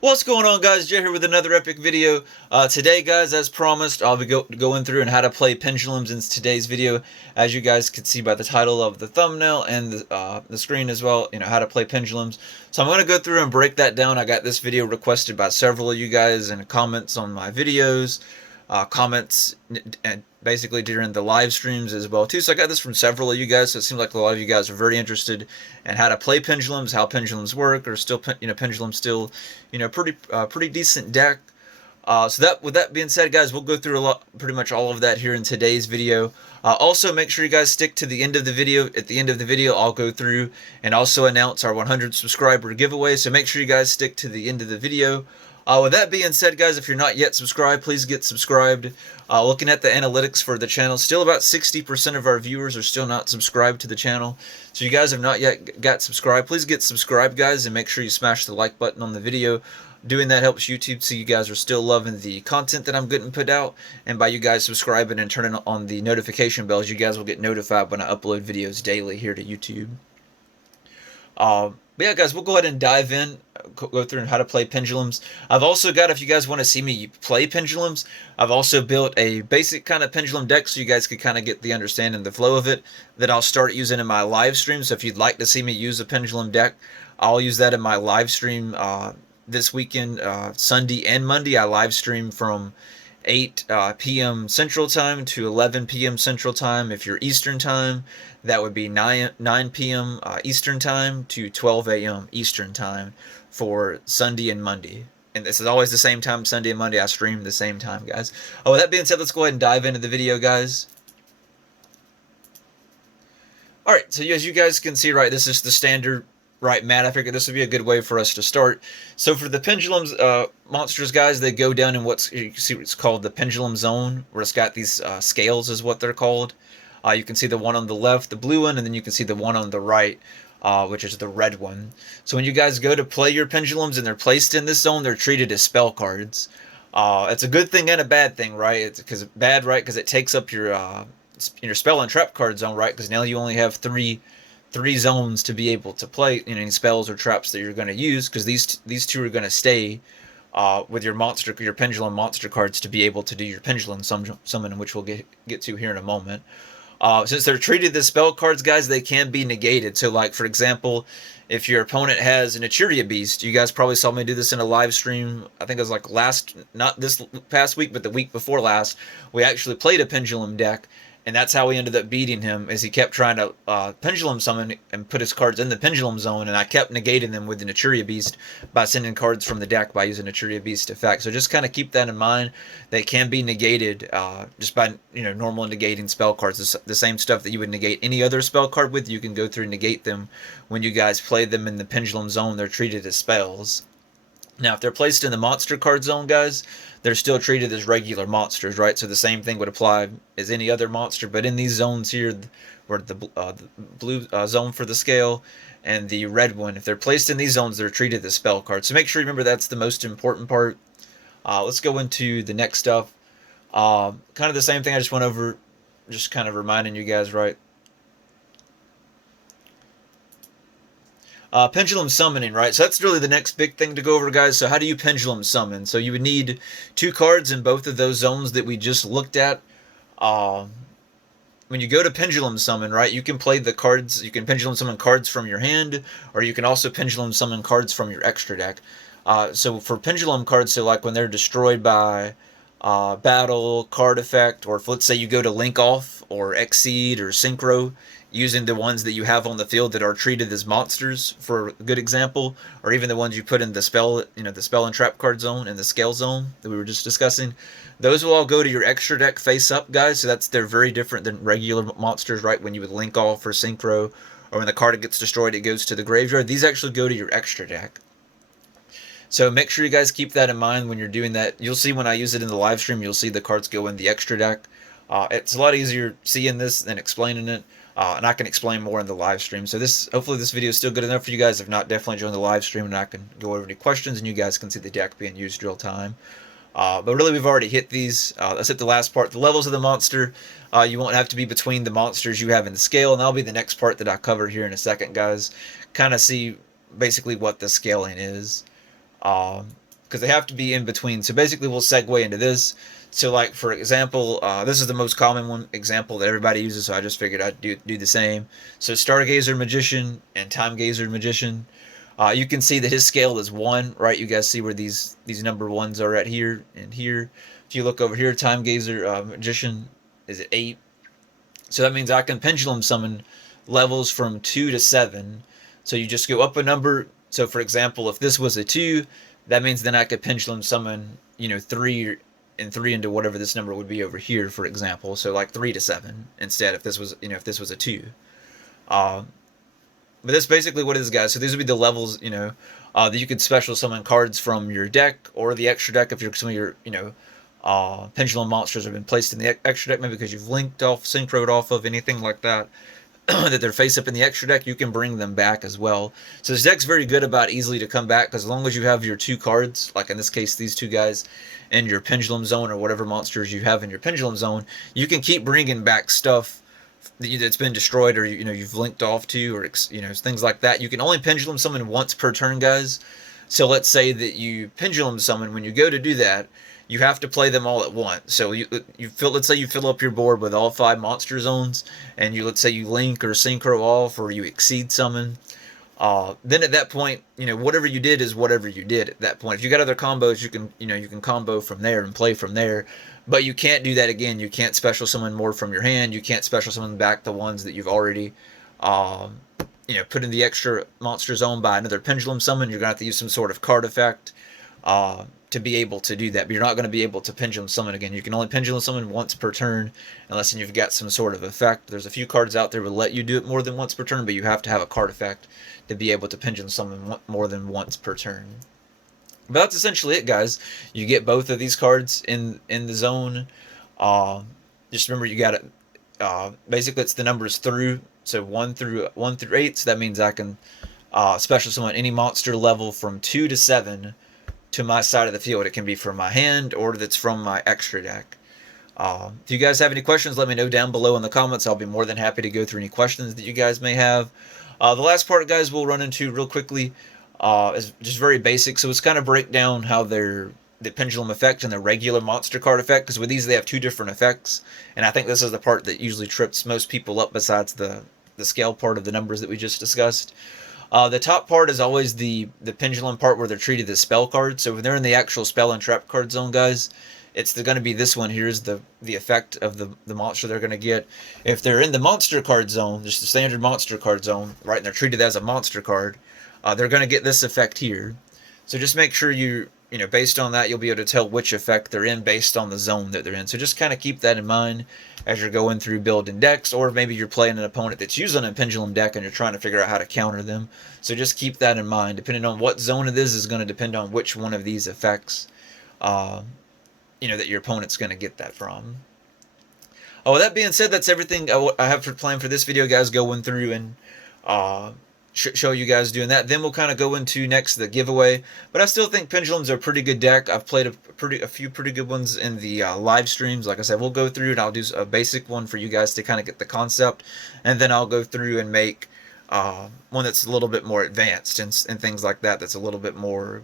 What's going on, guys? Jay here with another epic video. Today, guys, as promised, I'll be going through and how to play pendulums in today's video. As you guys can see by the title of the thumbnail and the screen as well, how to play pendulums. So I'm going to go through and break that down. I got this video requested by several of you guys in comments on my videos, comments, and basically during the live streams as well too. So I got this from several of you guys. So it seems like a lot of you guys are very interested in how to play pendulums, how pendulums work, or still pendulums still pretty decent deck. So that with that being said, guys, we'll go through pretty much all of that here in today's video. Also, make sure you guys stick to the end of the video. At the end of the video, I'll go through and also announce our 100 subscriber giveaway. So make sure you guys stick to the end of the video. With that being said, guys, if you're not yet subscribed, please get subscribed. Looking at the analytics for the channel, still about 60% of our viewers are still not subscribed to the channel. So you guys have not yet got subscribed, please get subscribed, guys, and make sure you smash the like button on the video. Doing that helps YouTube so you guys are still loving the content that I'm getting put out. And by you guys subscribing and turning on the notification bells, you guys will get notified when I upload videos daily here to YouTube. But yeah, guys, we'll go ahead and dive in, go through and how to play pendulums. I've also got, if you guys want to see me play pendulums, I've also built a basic kind of pendulum deck so you guys could kind of get the understanding, the flow of it, that I'll start using in my live stream. So if you'd like to see me use a pendulum deck, I'll use that in my live stream this weekend, Sunday and Monday. I live stream from 8 p.m. Central Time to 11 p.m. Central Time. If you're Eastern Time, that would be 9 p.m. Eastern Time to 12 a.m. Eastern Time for Sunday and Monday. And this is always the same time, Sunday and Monday. I stream the same time, guys. Oh, with that being said, let's go ahead and dive into the video, guys. Alright, so as you guys can see, right, this is the standard mat. I figured this would be a good way for us to start. So for the pendulums, monsters, guys, they go down in you can see what's called the pendulum zone, where it's got these scales is what they're called. You can see the one on the left, the blue one, and then you can see the one on the right, which is the red one. So when you guys go to play your pendulums and they're placed in this zone, they're treated as spell cards. It's a good thing and a bad thing, right? It's bad, right? Because it takes up your spell and trap card zone, right? Because now you only have three zones to be able to play any spells or traps that you're going to use, because these two are going to stay with your pendulum monster cards to be able to do your pendulum summon, which we'll get to here in a moment. Since they're treated as spell cards, guys, they can be negated. So, like, for example, if your opponent has an Echuria Beast, you guys probably saw me do this in a live stream. I think it was like not this past week, but the week before last. We actually played a pendulum deck, and that's how we ended up beating him, is he kept trying to pendulum summon and put his cards in the pendulum zone, and I kept negating them with the Echuria Beast by sending cards from the deck by using Echuria Beast effect. So just kind of keep that in mind. They can be negated just by normal negating spell cards. The same stuff that you would negate any other spell card with, you can go through and negate them when you guys play them in the pendulum zone. They're treated as spells. Now, if they're placed in the monster card zone, guys, they're still treated as regular monsters, right? So the same thing would apply as any other monster, but in these zones here, where the blue zone for the scale and the red one, if they're placed in these zones, they're treated as spell cards. So make sure you remember that's the most important part. Let's go into the next stuff. Kind of the same thing I just went over, just kind of reminding you guys, right? Pendulum summoning, right? So that's really the next big thing to go over, guys. So how do you pendulum summon? So you would need 2 cards in both of those zones that we just looked at. When you go to pendulum summon, right, you can play the cards. You can pendulum summon cards from your hand, or you can also pendulum summon cards from your extra deck. So for pendulum cards, so like when they're destroyed by battle, card effect, or if let's say you go to link off or exceed or synchro, using the ones that you have on the field that are treated as monsters, for a good example, or even the ones you put in the spell, the spell and trap card zone and the scale zone that we were just discussing, those will all go to your extra deck face up, guys. So they're very different than regular monsters, right? When you would link off or synchro, or when the card gets destroyed, it goes to the graveyard. These actually go to your extra deck. So make sure you guys keep that in mind when you're doing that. You'll see when I use it in the live stream, you'll see the cards go in the extra deck. It's a lot easier seeing this than explaining it. And I can explain more in the live stream. So hopefully this video is still good enough for you guys. If not, definitely join the live stream and I can go over any questions and you guys can see the deck being used real time. But really, we've already hit these. Let's hit the last part, the levels of the monster. You won't have to be between the monsters you have in the scale, and that'll be the next part that I cover here in a second, guys. Kind of see basically what the scaling is. because they have to be in between. So basically, we'll segue into this. So, like for example, this is the most common one example that everybody uses. So I just figured I'd do the same. So Stargazer Magician and Time Gazer Magician. You can see that his scale is 1, right? You guys see where these number 1s are at here and here. If you look over here, Time Gazer Magician is at 8. So that means I can pendulum summon levels from 2 to 7. So you just go up a number. So for example, if this was a 2, that means then I could pendulum summon, 3 and 3 into whatever this number would be over here, for example. So like 3 to 7 instead if this was, if this was a 2. But that's basically what it is, guys. So these would be the levels, that you could special summon cards from your deck or the extra deck if some of your, pendulum monsters have been placed in the extra deck, maybe because you've linked off, synchroed off of anything like that, that they're face up in the extra deck, you can bring them back as well. So this deck's very good about easily to come back, because as long as you have your 2 cards, like in this case these 2 guys, in your pendulum zone or whatever monsters you have in your pendulum zone, you can keep bringing back stuff that's been destroyed or you've linked off to, or things like that. You can only pendulum summon once per turn, guys. So let's say that you pendulum summon. When you go to do that, you have to play them all at once. So let's say you fill up your board with all 5 monster zones, and let's say you link or synchro off, or you exceed summon. Then at that point, whatever you did is whatever you did at that point. If you got other combos, you can combo from there and play from there. But you can't do that again. You can't special summon more from your hand. You can't special summon back the ones that you've already, put in the extra monster zone by another pendulum summon. You're going to have to use some sort of card effect to be able to do that. But you're not going to be able to pendulum summon again. You can only pendulum summon once per turn, unless you've got some sort of effect. There's a few cards out there that will let you do it more than once per turn, but you have to have a card effect to be able to pendulum summon more than once per turn. But that's essentially it, guys. You get both of these cards in the zone. Just remember, you got it. Basically, it's the numbers through. So 1 through 8. So that means I can special summon any monster level from 2 to 7 to my side of the field. It can be from my hand or that's from my extra deck. If you guys have any questions, let me know down below in the comments. I'll be more than happy to go through any questions that you guys may have. The last part, guys, we'll run into real quickly is just very basic. So it's kind of break down how the pendulum effect and the regular monster card effect, because with these they have 2 different effects, and I think this is the part that usually trips most people up, besides the scale part of the numbers that we just discussed. The top part is always the pendulum part, where they're treated as spell cards. So when they're in the actual spell and trap card zone, guys, it's going to be this one. Here's the effect of the monster they're going to get. If they're in the monster card zone, just the standard monster card zone, right, and they're treated as a monster card, they're going to get this effect here. So just make sure based on that, you'll be able to tell which effect they're in based on the zone that they're in. So just kind of keep that in mind as you're going through building decks, or maybe you're playing an opponent that's using a pendulum deck and you're trying to figure out how to counter them. So just keep that in mind. Depending on what zone it is going to depend on which one of these effects, that your opponent's going to get that from. Oh, with that being said, that's everything I have planned for this video, guys. Going through and show you guys doing that. Then we'll kind of go into next the giveaway. But I still think Pendulum's a pretty good deck. I've played a few pretty good ones in the live streams. Like I said, we'll go through and I'll do a basic one for you guys to kind of get the concept, and then I'll go through and make one that's a little bit more advanced and things like that. That's a little bit more,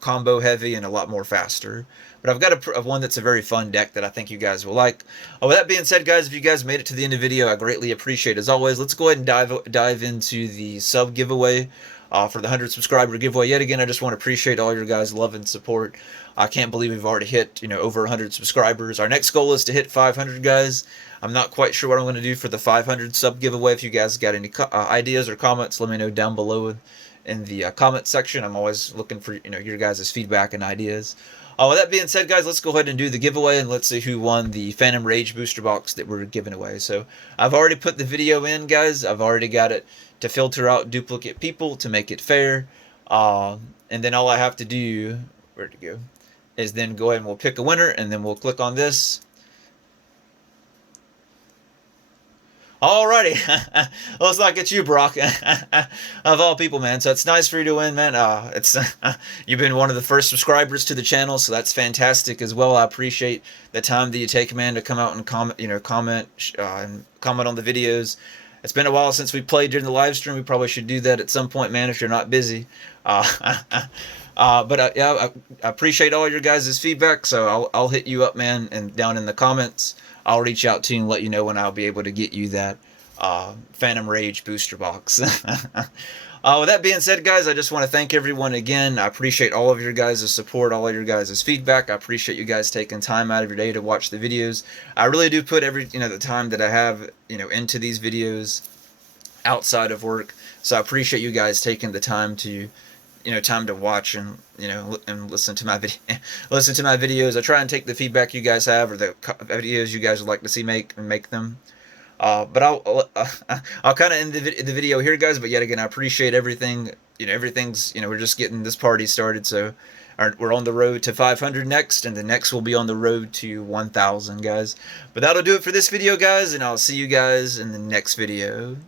combo heavy and a lot more faster. But I've got a one that's a very fun deck that I think you guys will like. With that being said, guys, if you guys made it to the end of the video, I greatly appreciate it. As always, let's go ahead and dive into the sub giveaway for the 100 subscriber giveaway. Yet again, I just want to appreciate all your guys' love and support. I can't believe we've already hit, over 100 subscribers. Our next goal is to hit 500, guys. I'm not quite sure what I'm going to do for the 500 sub giveaway. If you guys got any ideas or comments, let me know down below in the comment section. I'm always looking for, your guys' feedback and ideas. With that being said, guys, let's go ahead and do the giveaway, and let's see who won the Phantom Rage booster box that we're giving away. So I've already put the video in, guys. I've already got it to filter out duplicate people to make it fair. And then all I have to do, where'd it go, is then go ahead and we'll pick a winner, and then we'll click on this. Alrighty, looks like it's you, Brock, of all people, man. So it's nice for you to win, man. You've been one of the first subscribers to the channel, so that's fantastic as well. I appreciate the time that you take, man, to come out and comment and comment on the videos. It's been a while since we played during the live stream. We probably should do that at some point, man, if you're not busy. But yeah, I appreciate all your guys' feedback. So I'll hit you up, man, and down in the comments, I'll reach out to you and let you know when I'll be able to get you that Phantom Rage booster box. With that being said, guys, I just want to thank everyone again. I appreciate all of your guys' support, all of your guys' feedback. I appreciate you guys taking time out of your day to watch the videos. I really do put the time that I have, into these videos outside of work. So I appreciate you guys taking the time to, time to watch and and listen to my listen to my videos. I try and take the feedback you guys have or the videos you guys would like to see make them. But I'll kind of end the video here, guys. But yet again, I appreciate everything. Everything's we're just getting this party started. So we're on the road to 500 next, and the next will be on the road to 1,000, guys. But that'll do it for this video, guys, and I'll see you guys in the next video.